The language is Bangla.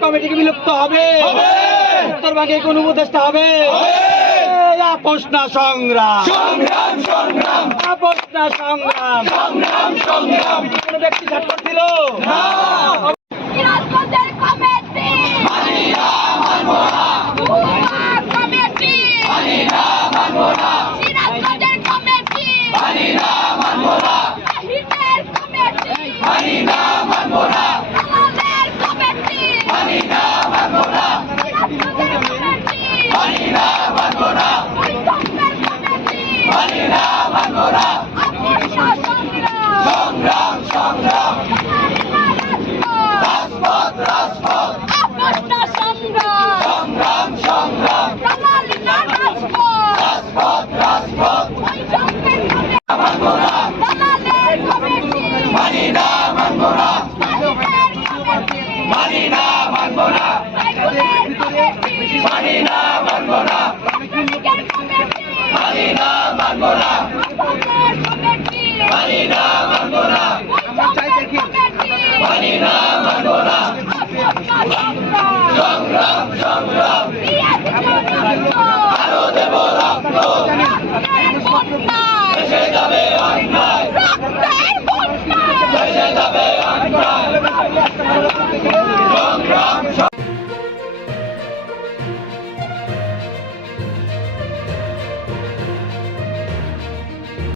কমিটিকে বিলুপ্ত হবে, উত্তরবঙ্গে কোন উপদেষ্টা হবে, আপোষ না সংগ্রাম, আপোষ না সংগ্রাম, কোন ব্যক্তি স্বাক্ষর ছিল দেশে যাবে